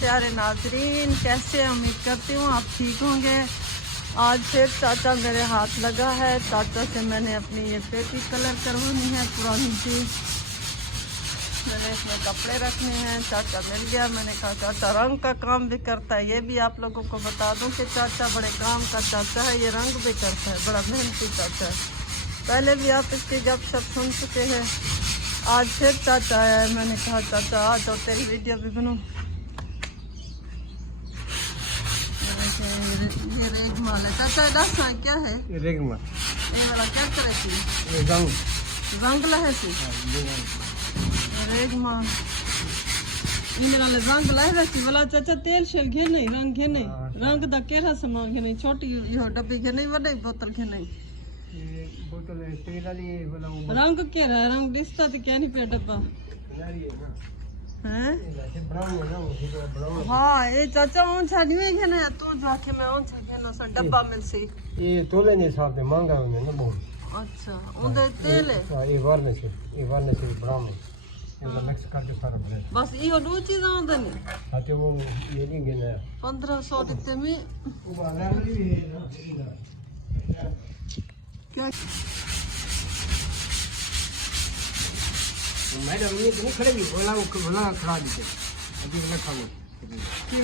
प्यारे नाजरीन, कैसे उम्मीद करती हूँ आप ठीक होंगे। आज फिर चाचा मेरे हाथ लगा है। चाचा से मैंने अपनी ये पेटी कलर करवानी है, पुरानी चीज़ मैंने इसमें कपड़े रखने हैं। चाचा मिल गया, मैंने कहा चाचा रंग का काम भी करता है। ये भी आप लोगों को बता दूं कि चाचा बड़े काम का चाचा है, ये रंग भी करता है, बड़ा मेहनती चाचा है। पहले भी आप इसकी गपशप सुन चुके हैं। आज फिर चाचा आया है, मैंने कहा चाचा आ जाओ तेरी वीडियो भी बनूं। ये रेगमाल है चाचा, दस क्या है रेगमाल? ये वाला क्या करे थी रंग लहे थी रेगमाल इन वाले रंग लहे रहती वाला चाचा। तेल शेल घे नहीं, रंग घे नहीं, रंग दा केरा सामान घे नहीं, छोटी यो डब्बी घे नहीं, बड़ी बोतल घे नहीं। बोतल तेल वाली वाला रंग केरा है, रंग दिसता तो क्या नहीं पे डब्बा हैं। हाँ ये चाचा ऊंचा नहीं है ना, तू जाके मैं ऊंचा घेना सा डब्बा मिल सी। ये तोले नहीं साहब दे महंगा है ना बहुत। अच्छा उधर तेल है। हां ये वाले से ब्राउन है, ये मिक्स करके सारा बने। बस ये दो चीज आंदा नहीं। हां तो वो ये नहीं गिना 1500 देते में वो वाला भी है क्या। मैडम ये नहीं खड़ेगी, बोला खड़ा दीजिए अभी वाला खाओ क्या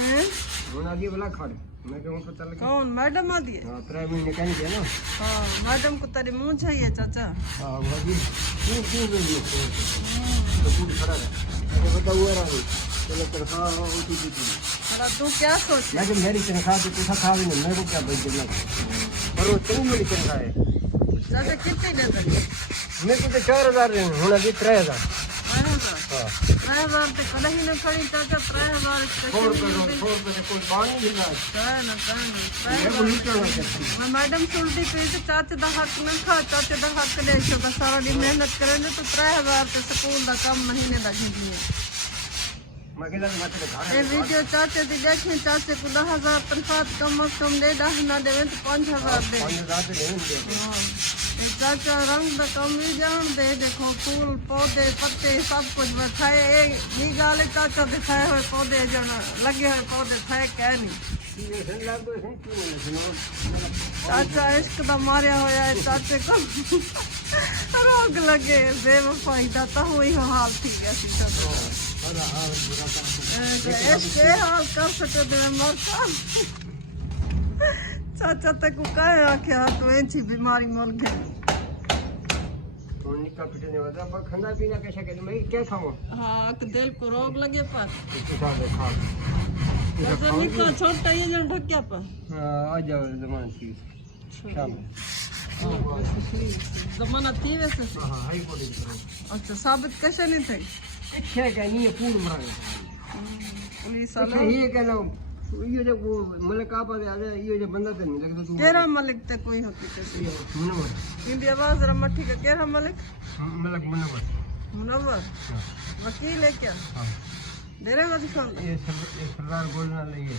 बोला अभी वाला खा मैं कहूं पता लगा कौन मैडम आ दिए। हां 3 महीने का नहीं है ना। हाँ मैडम को तेरी मुंह चाहिए चाचा। हां वो भी क्यों नहीं तो पूरी खड़ा है। अरे बताओ वो रहा चलो तनख्वाह उठी थी। अरे तू क्या सोच मैं तो मेरी तनख्वाह तो कुछ खा भी नहीं, मेरे को क्या भाई देना पर वो तुम मेरी तनख्वाह है चाचा कितनी दे देंगे। मेरे को तो 4000 रहे हैं, होना भी 3000। हां 3000 तो कल ही न खड़ी चाचा। 3000 4 रुपए से कोई बात नहीं है ये को नहीं करना चाहिए। मैं मैडम सुलटी पे तो चाचे दा हक न खा, चाचे दा हक दे छो दा सारा दिन मेहनत करेंगे तो 3000 ते स्कूल दा कम महीने दा घेदी है। ये वीडियो चाचे दी देखें, चाचे को 10,000 तनख्वाह कम से कम दे, 10 ना देवे तो 5,000 दे। चाचा रंग दा कम भी जान दे। देखो फूल पौधे पत्ते सब कुछ बैठाए, ये गाल चाचा दिखाए हुए पौधे जन लगे हुए पौधे थे क्या नहीं। चाचा इश्क दा मारिया होया है चाचे को रोग लगे बेवफाई दा तो हुई हाल थी गया सी इसके हाल कर सके दे मरता। चाचा तक कहे आख्या तो ऐसी बीमारी मर गई। निका पिटने वाला पर खाना पीना कैसे करे मैं क्या खाऊं। हाँ दिल को रोग लगे पर खा तो निका छोटा ये जन ढक्या पर। आ जाओ जमान की शाम जमाना थी वैसे। हां हाई कोर्ट करो। अच्छा साबित कैसे नहीं थे क्या क्या नहीं है पूर्ण मरा पुलिस वाला ये कह लो ये जो वो मलिक आप आ ये जो बंदा तो नहीं लगता तू केरा मलिक ते कोई होती कैसे मुनव्वर इंडी आवाज जरा ठीक है। केरा मलिक मलिक मुनव्वर वकील है क्या। हां मेरे वजीफा ये सरदार बोलना ये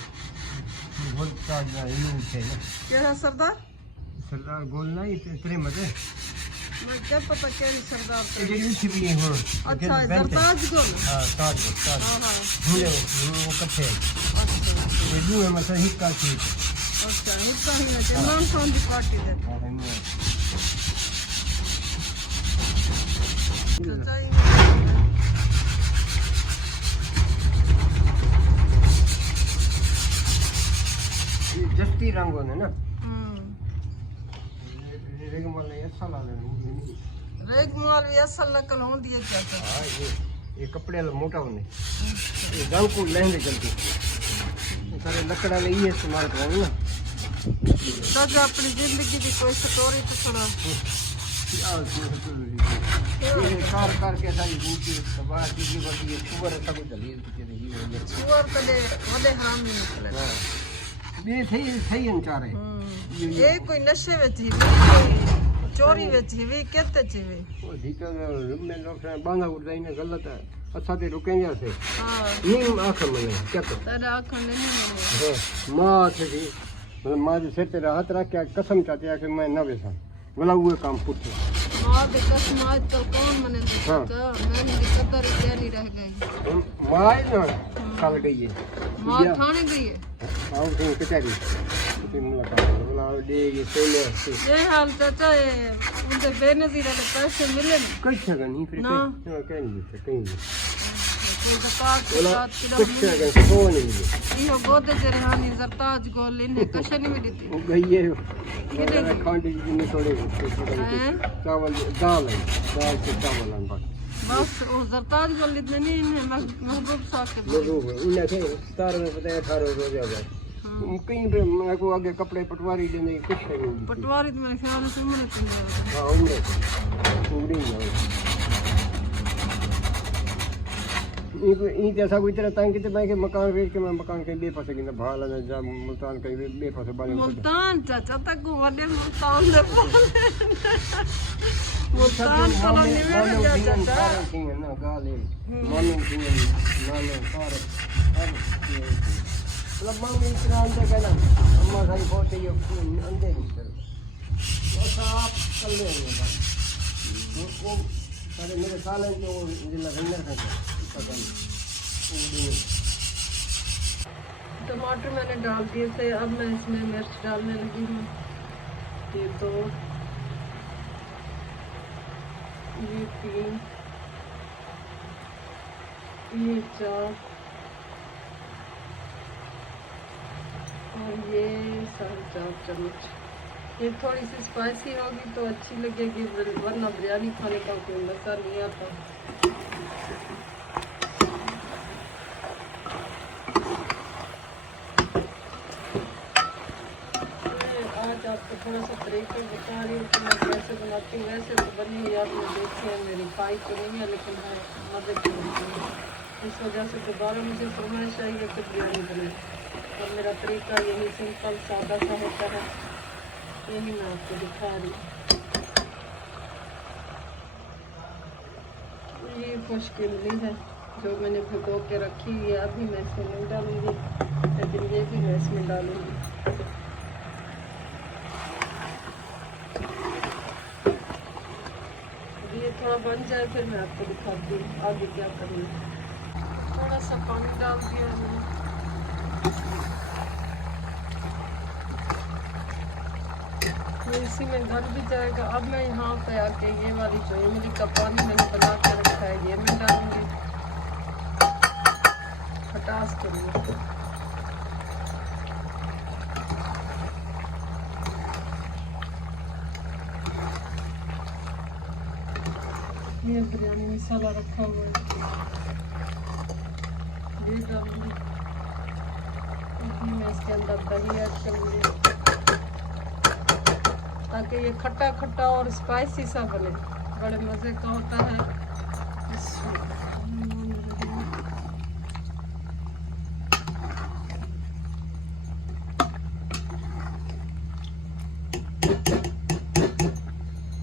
बोलता यूं है ना केरा सरदार बोलना ही तेरे मजे मैं क्या पता केरी सरदार ये यूं भी हो। अच्छा सरताज गोल। हां ताज हां हां वो कथे अच्छा ये यूं है मतलब हिक्का थी। अच्छा हिस्सा ही है इमरान खान की पार्टी है। चाचा ये जस्ती रंग होने ना रेगमाल ये अच्छा ला ले रेगमाल भी असल नकल होती है चाचा। हां ये कपड़े वाला मोटा होने ये रंग को लहंगे चलती सारे लकड़ा ले ये इस्तेमाल करेंगे ना। चाचा अपनी जिंदगी की कोई स्टोरी तो सुना। ये कार के सारी दूसरी सवार की बड़ी ये सुवर सब चली है सुवर पहले वडे हराम नहीं निकले ये सही अंचार है। ये कोई नशे में थी चोरी में थी वे कहते थी वे वो दीकर में लोग बांधा उड़ जाइने गलत है अच्छा ते रुकेंगे से। हां नीम आंख में क्या तो तेरे आंखों ने नहीं मरे। हां मां से भी मतलब मां जो सिर तेरा हाथ रख के कसम चाहते है कि मैं ना वैसा बोला वो काम पूछे मां के कसम आजकल कौन मने चाचा। मैं मेरी कदर क्या नहीं रह गई मां ना साल गई है मां थाने गई है आओ तो कचहरी तो मुलाकात बोला देगी पहले ये हाल चाचा ये उनसे बेनजीर वाले पैसे मिले ना कुछ नहीं फिर ना। कहीं कोई ज़कात के बोला साथ किधर कुछ मिले सो नहीं मिले यो गोदे जरहानी जरताज गोल इन्हें कशन नहीं मिली थी वो गई है किधर गई? खांडी जी ने थोड़े हैं? चावल दाल है दाल से चावल है बस बस वो जरताज गोल इतने नहीं इन्हें महबूब साहब के पास। लोगों को उन्हें थे 17 में पता है 18 हो गया कहीं पे मेरे को आगे कपड़े पटवारी लेने की कुछ नहीं मिली। पटवारी तो मेरे ख्याल से मुझे पिंड हाँ उन्हें जैसा कोई तरह तंग कितने मैं के मकान बेच के मैं मकान कहीं बेफासे की भाड़ा लगा जा मुल्तान कहीं बेफासे बाले मुल्तान चाचा तक को वडे मुल्तान दे मुल्तान कॉलोनी में जा चाचा ना गाले मानो की ना सारे मतलब मम्मी इतना अंदर कहना अम्मा सारी बहुत ही अंदर नहीं कर बस आप कर ले वो सारे मेरे सालन के वो जिला रंगर का टमाटर मैंने डाल दिए थे अब मैं इसमें मिर्च डालने लगी हूँ ये 2 ये 3 ये 4 और ये 4.5 चम्मच ये थोड़ी सी स्पाइसी होगी तो अच्छी लगेगी वरना बिरयानी खाने का कोई मज़ा नहीं आता आज आपको थोड़ा सा तरीका बता रही हूँ कि मैं कैसे बनाती हूँ वैसे तो बनी हुई आपने देखी है मेरी खाई तो नहीं है लेकिन है मज़े की बनती है इस वजह से दोबारा मुझे फरमाइश आई है कि बिरयानी बने और मेरा तरीका यही सिंपल सादा सा होता है यही मैं आपको दिखा रही हूँ ये खुश्क इमली है जो मैंने भिगो के रखी है अभी मैं इसमें नहीं डालूँगी लेकिन ये भी मैं इसमें डालूँगी ये थोड़ा बन जाए फिर मैं आपको दिखाती हूँ आगे क्या करना है थोड़ा सा पानी डाल दिया मैंने ये इसी में गल भी जाएगा अब मैं यहाँ पे आके ये वाली जो इमली का पानी मैंने बना के रखा है ये मैं डालूंगी खटास के लिए ये बिरयानी मसाला रखा हुआ है ये डालूंगी मैं इसके अंदर दही ऐड करूँगी ताकि ये खट्टा खट्टा और स्पाइसी सा बने बड़े मज़े का होता है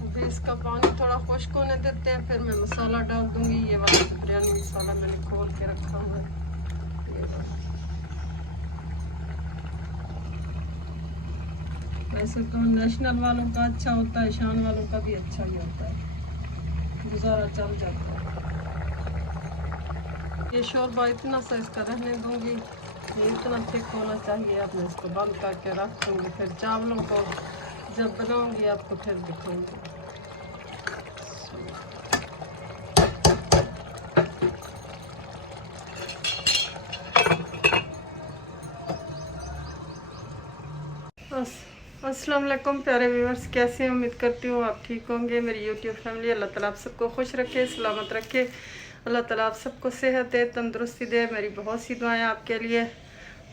अभी इसका पानी थोड़ा खुश्क होने देते हैं फिर मैं मसाला डाल दूंगी ये वाला बिरयानी मसाला मैंने खोल के रखा हुआ है वैसे तो नेशनल वालों का अच्छा होता है शान वालों का भी अच्छा ही होता है गुजारा चल जाता है ये शोरबा इतना सा इसका रहने दूंगी ये इतना थिक होना चाहिए अब मैं इसको बंद करके रख दूंगी फिर चावलों को जब बनाऊंगी आपको फिर दिखाऊंगी अस्सलाम वालेकुम प्यारे व्यूअर्स कैसे हैं उम्मीद करती हूँ आप ठीक होंगे मेरी यूट्यूब फैमिली अल्लाह ताला आप सबको खुश रखे सलामत रखे अल्लाह ताला आप सबको सेहत दे तंदुरुस्ती दे मेरी बहुत सी दुआएं आपके लिए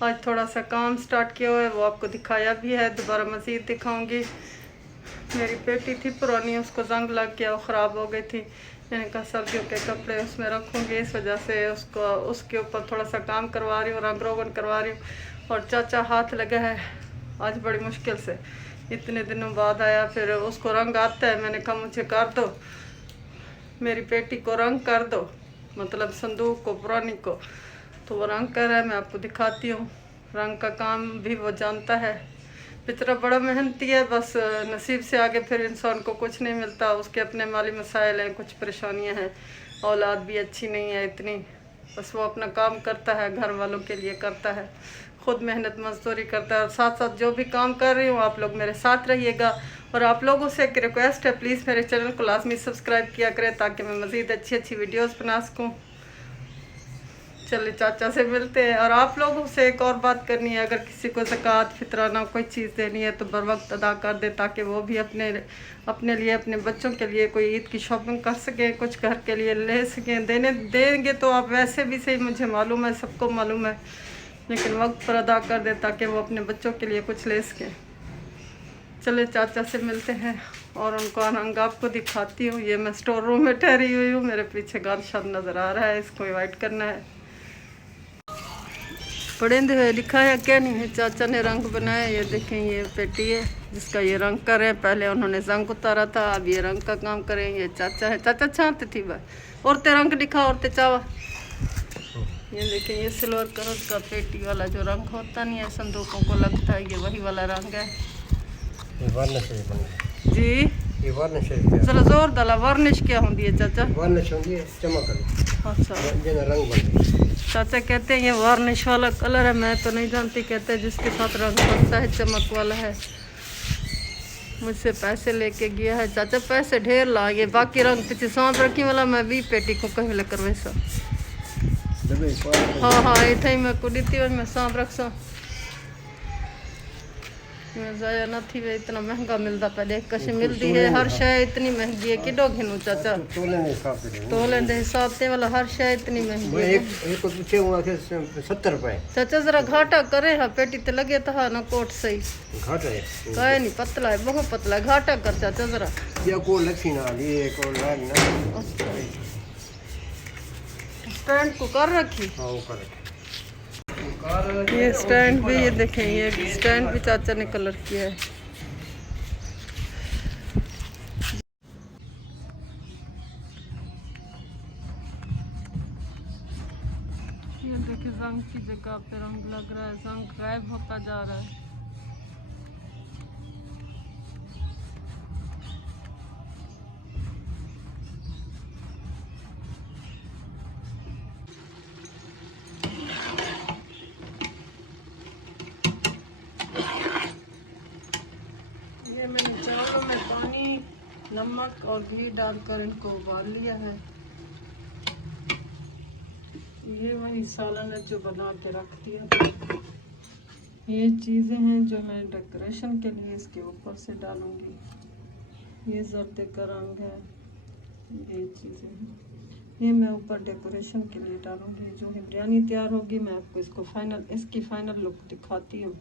आज थोड़ा सा काम स्टार्ट किया हुआ है वो आपको दिखाया भी है दोबारा मज़ीद दिखाऊंगी मेरी पेटी थी पुरानी उसको जंग लग गया वो ख़राब हो गई थी मैंने कहा सर्दियों के कपड़े उसमें रखूँगी इस वजह से उसको उसके ऊपर थोड़ा सा काम करवा रही हूँ रंग रोगन करवा रही हूँ और चाचा हाथ लगा है आज बड़ी मुश्किल से इतने दिनों बाद आया फिर उसको रंग आता है मैंने कहा मुझे कर दो मेरी पेटी को रंग कर दो मतलब संदूक को पुरानी को तो वो रंग कर रहा है मैं आपको दिखाती हूँ रंग का काम भी वो जानता है बेचारा बड़ा मेहनती है बस नसीब से आगे फिर इंसान को कुछ नहीं मिलता उसके अपने माली मसाइल हैं कुछ परेशानियाँ हैं औलाद भी अच्छी नहीं है इतनी बस वो अपना काम करता है, घर वालों के लिए करता है, खुद मेहनत मजदूरी करता है। और साथ साथ जो भी काम कर रही हूँ आप लोग मेरे साथ रहिएगा। और आप लोगों से एक रिक्वेस्ट है, प्लीज़ मेरे चैनल को लाजमी सब्सक्राइब किया करें ताकि मैं मज़ीद अच्छी अच्छी वीडियोस बना सकूँ। चलिए चाचा से मिलते हैं। और आप लोगों से एक और बात करनी है, अगर किसी को ज़कात फितराना कोई चीज़ देनी है तो बर वक्त अदा कर दे, ताकि वो भी अपने लिए, अपने बच्चों के लिए कोई ईद की शॉपिंग कर सकें, कुछ घर के लिए ले सकें। देंगे तो आप वैसे भी सही, मुझे मालूम है, सबको मालूम है, लेकिन वक्त पर अदा कर दे ताकि वो अपने बच्चों के लिए कुछ ले सकें। चले चाचा से मिलते हैं और उनको रंग आपको दिखाती हूँ। ये मैं स्टोर रूम में ठहरी हुई हूँ, मेरे पीछे गानशाद नज़र आ रहा है, इसको इन्वाइट करना है। पढ़ेंदे हुए लिखा है क्या नहीं है। चाचा ने रंग बनाया, ये देखें ये पेटी है जिसका ये रंग कर रहे हैं। पहले उन्होंने जंग उतारा था, अब ये रंग का काम करें। ये चाचा है, चाचा छाते थी भाई। औरतें रंग दिखा, औरतें चावा। ये देखें ये सिल्वर कलर का पेटी वाला जो रंग होता नहीं है, संदूकों को लगता है, ये वही वाला रंग है जी। ये वार्निश है। जरा जोर दला, वार्निश क्या होती है चाचा? वार्निश होती है चमक। अच्छा, रंग बनता है। चाचा कहते हैं ये वार्निश वाला कलर है, मैं तो नहीं जानती। कहते हैं जिसके साथ रंग बनता है चमक वाला है। मुझसे पैसे लेके गया है चाचा, पैसे ढेर लाए। बाकी रंग पीछे सांप रखी वाला मैं भी पेटी को कहीं लेकर वैसा। हाँ हाँ इतना ही मैं कुड़ी थी, मैं सांप रख सा जाया न थी वे। इतना महंगा मिलता पहले कशी मिलती है, हर शय इतनी महंगी है। किडो घिनू चाचा तोले दे हिसाब से वाला हर शय इतनी महंगी है। एक पूछे हुआ थे 70 रुपए। चाचा जरा घाटा करे हा, पेटी ते लगे था ना कोट सही घाटा है कहे नहीं, पतला है, बहुत पतला है। घाटा कर चाचा जरा। या को लक्ष्मी ना ये को लाल ना स्टैंड को कर रखी। हां वो कर रखी। ये स्टैंड भी, ये देखें ये स्टैंड भी चाचा ने कलर किया है। ये देखिए जंग की जगह पे रंग लग रहा है, जंग गायब होता जा रहा है। ये मैंने चावलों में पानी, नमक और घी डालकर इनको उबाल लिया है। ये वही सालन है जो बना के रख दिया। ये चीज़ें हैं जो मैं डेकोरेशन के लिए इसके ऊपर से डालूंगी। ये जर्दे का रंग है, ये चीज़ें हैं, ये मैं ऊपर डेकोरेशन के लिए डालूंगी। जो ही बिरयानी तैयार होगी मैं आपको इसकी फाइनल लुक दिखाती हूँ।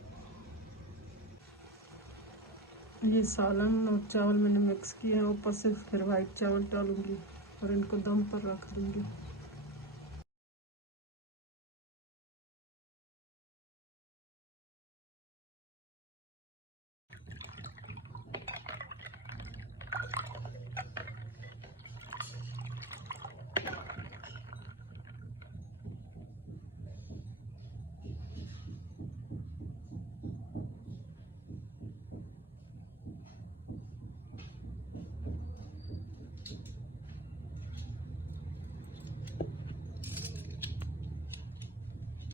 ये सालन और चावल मैंने मिक्स किए हैं, ऊपर से फिर वाइट चावल डालूंगी और इनको दम पर रख दूंगी।